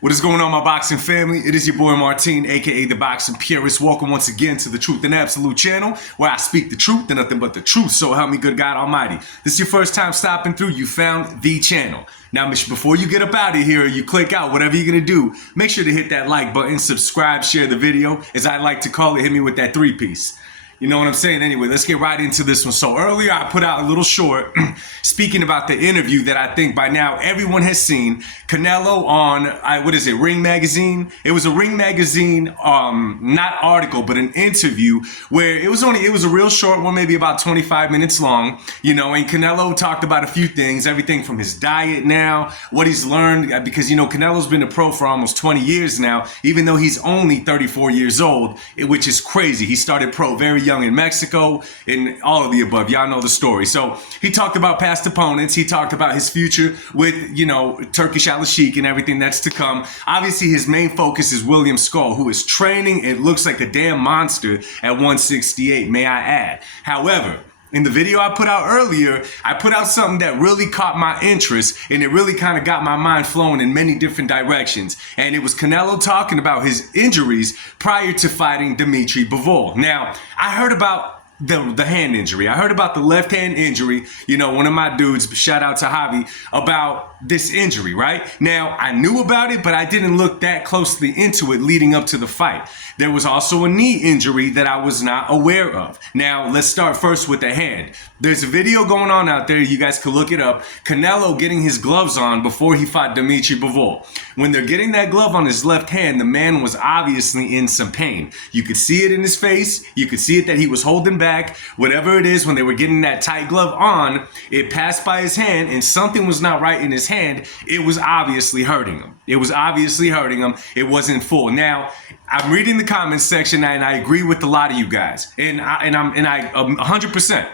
What is going on, my boxing family? It is your boy Martin, aka the Boxing Purist. Welcome once again to the Truth and Absolute channel, where I speak the truth and nothing but the truth. So help me good God Almighty. This is your first time stopping through, you found the channel. Now, before you get up out of here or you click out, whatever you're gonna do, make sure to hit that like button, subscribe, share the video, as I like to call it, hit me with that 3-piece. You know what I'm saying? Anyway, let's get right into this one. So earlier I put out a little short speaking about the interview that I think by now everyone has seen. Canelo on, Ring Magazine? It was a Ring Magazine, not article, but an interview where it was a real short one, maybe about 25 minutes long, you know, and Canelo talked about a few things, everything from his diet now, what he's learned, because, you know, Canelo's been a pro for almost 20 years now, even though he's only 34 years old, which is crazy. He started pro very young in Mexico and all of the above. Y'all know the story. So he talked about past opponents. He talked about his future with, you know, Turkish Al-Sheikh and everything that's to come. Obviously, his main focus is William Skull, who is training. It looks like a damn monster at 168, may I add. However, in the video I put out earlier, I put out something that really caught my interest, and it really kind of got my mind flowing in many different directions. And it was Canelo talking about his injuries prior to fighting Dmitry Bivol. Now, I heard about the hand injury. I heard about the left hand injury. You know, one of my dudes, shout out to Javi, about this injury, right? Now, I knew about it, but I didn't look that closely into it leading up to the fight. There was also a knee injury that I was not aware of. Now, let's start first with the hand. There's a video going on out there. You guys can look it up. Canelo getting his gloves on before he fought Dmitry Bivol. When they're getting that glove on his left hand, the man was obviously in some pain. You could see it in his face. You could see it that he was holding back. Whatever it is, when they were getting that tight glove on, it passed by his hand and something was not right in his hand. It was obviously hurting him. It was obviously hurting him. It wasn't full. Now, I'm reading the comments section and I agree with a lot of you guys. And I 100%.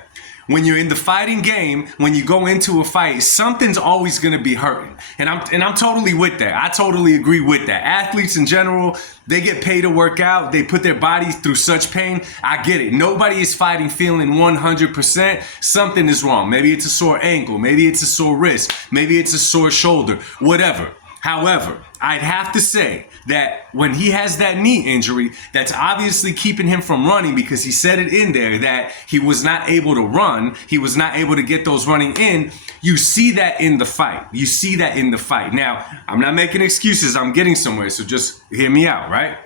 When you're in the fighting game, when you go into a fight, something's always going to be hurting. And I'm totally with that. I totally agree with that. Athletes in general, they get paid to work out. They put their bodies through such pain. I get it. Nobody is fighting feeling 100%. Something is wrong. Maybe it's a sore ankle. Maybe it's a sore wrist. Maybe it's a sore shoulder. Whatever. However, I'd have to say that when he has that knee injury, that's obviously keeping him from running, because he said it in there that he was not able to run. He was not able to get those running in. You see that in the fight. You see that in the fight. Now, I'm not making excuses. I'm getting somewhere, so just hear me out, right?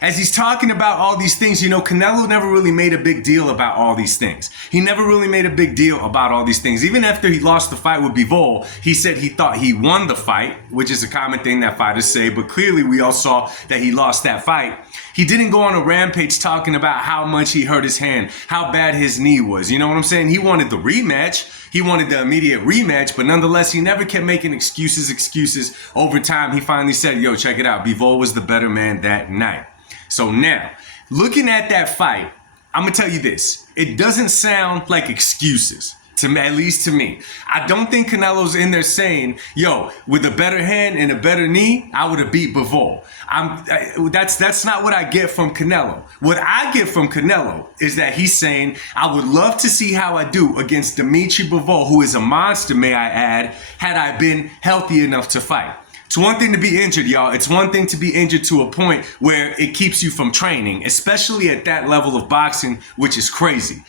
As he's talking about all these things, you know, Canelo never really made a big deal about all these things. He never really made a big deal about all these things. Even after he lost the fight with Bivol, he said he thought he won the fight, which is a common thing that fighters say, but clearly we all saw that he lost that fight. He didn't go on a rampage talking about how much he hurt his hand, how bad his knee was. You know what I'm saying? He wanted the rematch. He wanted the immediate rematch, but nonetheless, he never kept making excuses. Over time, he finally said, yo, check it out. Bivol was the better man that night. So now, looking at that fight, I'm going to tell you this. It doesn't sound like excuses, at least to me. I don't think Canelo's in there saying, yo, with a better hand and a better knee, I would have beat Bivol. That's not what I get from Canelo. What I get from Canelo is that he's saying, I would love to see how I do against Dmitry Bivol, who is a monster, may I add, had I been healthy enough to fight. It's one thing to be injured, y'all. It's one thing to be injured to a point where it keeps you from training, especially at that level of boxing, which is crazy.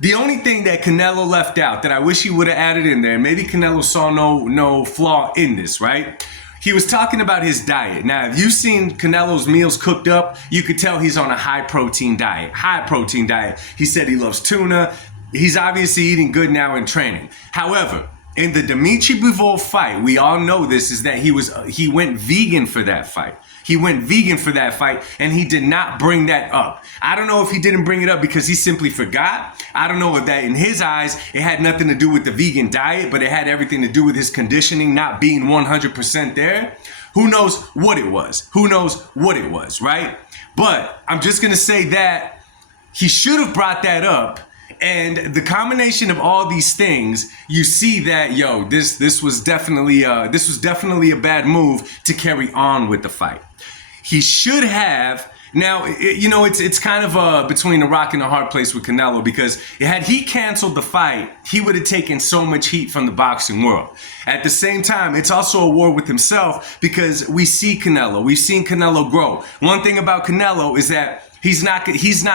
The only thing that Canelo left out that I wish he would have added in there, maybe Canelo saw no flaw in this, right? He was talking about his diet. Now, if you've seen Canelo's meals cooked up, you could tell he's on a high protein diet. He said he loves tuna. He's obviously eating good now in training. However, in the Dmitry Bivol fight, we all know this, is that he went vegan for that fight. And he did not bring that up. I don't know if he didn't bring it up because he simply forgot. I don't know if that in his eyes, it had nothing to do with the vegan diet, but it had everything to do with his conditioning not being 100% there. Who knows what it was, right? But I'm just going to say that he should have brought that up. And the combination of all these things, you see that, yo, this was definitely a bad move to carry on with the fight. He should have Now, it's kind of between a rock and a hard place with Canelo, because had he canceled the fight, he would have taken so much heat from the boxing world. At the same time, it's also a war with himself, because we've seen Canelo grow. One thing about Canelo is that he's not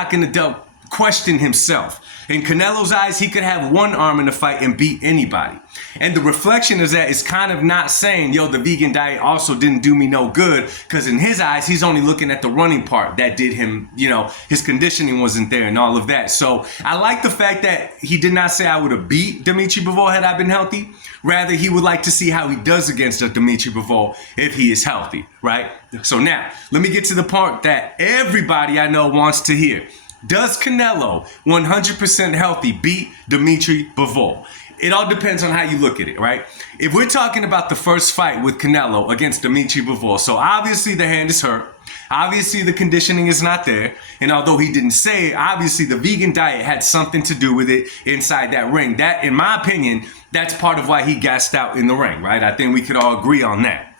going to question himself. In Canelo's eyes, he could have one arm in the fight and beat anybody. And the reflection of that is kind of not saying, yo, the vegan diet also didn't do me no good, because in his eyes, he's only looking at the running part that did him, his conditioning wasn't there and all of that. So I like the fact that he did not say I would have beat Dmitry Bivol had I been healthy. Rather, he would like to see how he does against a Dmitry Bivol if he is healthy, right? So now, let me get to the part that everybody I know wants to hear. Does Canelo, 100% healthy, beat Dmitry Bivol? It all depends on how you look at it, right? If we're talking about the first fight with Canelo against Dmitry Bivol, so obviously the hand is hurt. Obviously the conditioning is not there. And although he didn't say it, obviously the vegan diet had something to do with it inside that ring. That, in my opinion, that's part of why he gassed out in the ring, right? I think we could all agree on that.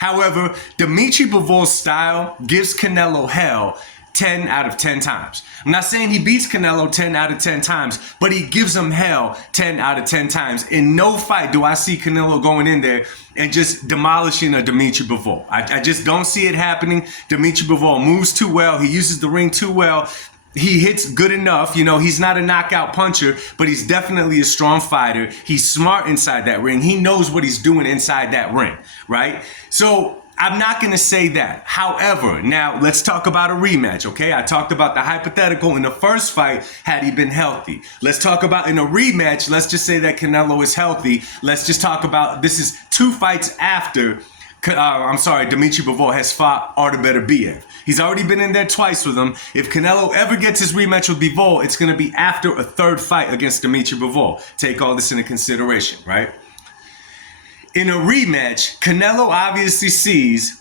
However, Dmitry Bivol's style gives Canelo hell 10 out of 10 times. I'm not saying he beats Canelo 10 out of 10 times, but he gives him hell 10 out of 10 times. In no fight do I see Canelo going in there and just demolishing a Dmitry Bivol. I just don't see it happening. Dmitry Bivol moves too well. He uses the ring too well. He hits good enough. He's not a knockout puncher, but he's definitely a strong fighter. He's smart inside that ring. He knows what he's doing inside that ring, right? So I'm not going to say that. However, now let's talk about a rematch, okay? I talked about the hypothetical in the first fight had he been healthy. Let's talk about in a rematch, let's just say that Canelo is healthy. Let's just talk about this is 2 fights after, Dmitry Bivol has fought Biev. He's already been in there twice with him. If Canelo ever gets his rematch with Bivol, it's going to be after a 3rd fight against Dmitry Bivol. Take all this into consideration, right? In a rematch, Canelo obviously sees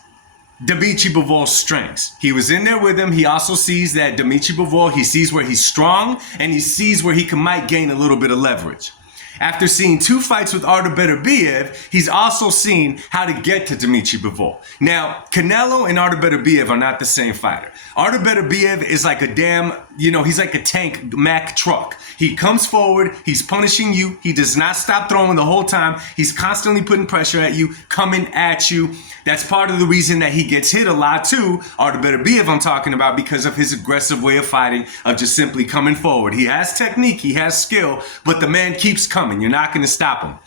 Dmitry Bivol's strengths. He was in there with him. He also sees that Dmitry Bivol, he sees where he's strong, and he sees where he might gain a little bit of leverage. After seeing 2 fights with Biev, he's also seen how to get to Dmitry Bivol. Now, Canelo and Biev are not the same fighter. Biev is like a damn, he's like a tank Mack truck. He comes forward, he's punishing you, he does not stop throwing the whole time, he's constantly putting pressure at you, coming at you. That's part of the reason that he gets hit a lot too, Biev I'm talking about, because of his aggressive way of fighting, of just simply coming forward. He has technique, he has skill, but the man keeps coming. You're not going to stop him.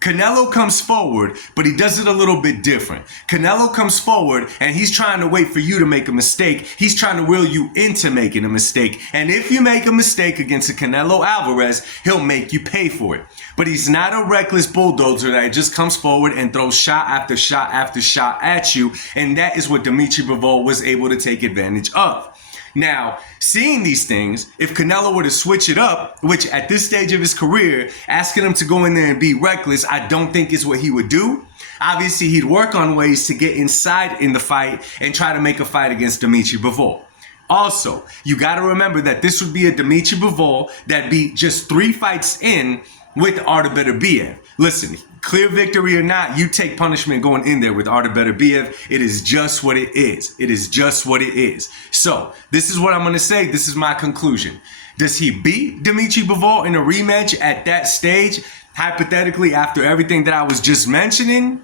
Canelo comes forward, but he does it a little bit different. Canelo comes forward and he's trying to wait for you to make a mistake. He's trying to will you into making a mistake. And if you make a mistake against a Canelo Alvarez, he'll make you pay for it. But he's not a reckless bulldozer that just comes forward and throws shot after shot after shot at you. And that is what Dmitry Bivol was able to take advantage of. Now, seeing these things, if Canelo were to switch it up, which at this stage of his career, asking him to go in there and be reckless, I don't think is what he would do. Obviously, he'd work on ways to get inside in the fight and try to make a fight against Dmitry Bivol. Also, you got to remember that this would be a Dmitry Bivol that beat just 3 fights in with Biev. Listen, clear victory or not, you take punishment going in there with Biev. It is just what it is. It is just what it is. So, this is what I'm going to say. This is my conclusion. Does he beat Dmitry Bivol in a rematch at that stage? Hypothetically, after everything that I was just mentioning,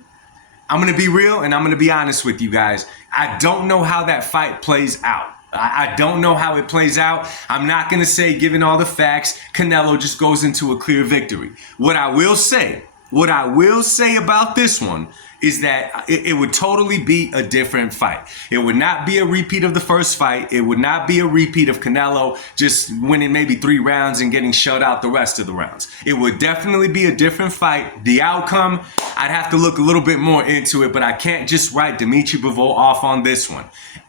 I'm going to be real and I'm going to be honest with you guys. I don't know how that fight plays out. I don't know how it plays out. I'm not going to say, given all the facts, Canelo just goes into a clear victory. What I will say about this one is that it would totally be a different fight. It would not be a repeat of the first fight. It would not be a repeat of Canelo just winning maybe 3 rounds and getting shut out the rest of the rounds. It would definitely be a different fight. The outcome, I'd have to look a little bit more into it, but I can't just write Dmitry Bivol off on this one.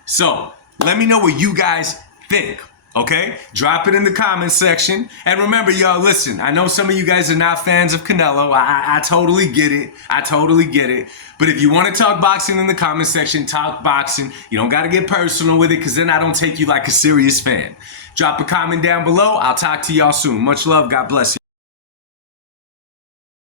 So, let me know what you guys think, okay? Drop it in the comment section. And remember, y'all, listen, I know some of you guys are not fans of Canelo. I totally get it. I totally get it. But if you want to talk boxing in the comment section, talk boxing. You don't got to get personal with it, because then I don't take you like a serious fan. Drop a comment down below. I'll talk to y'all soon. Much love. God bless you.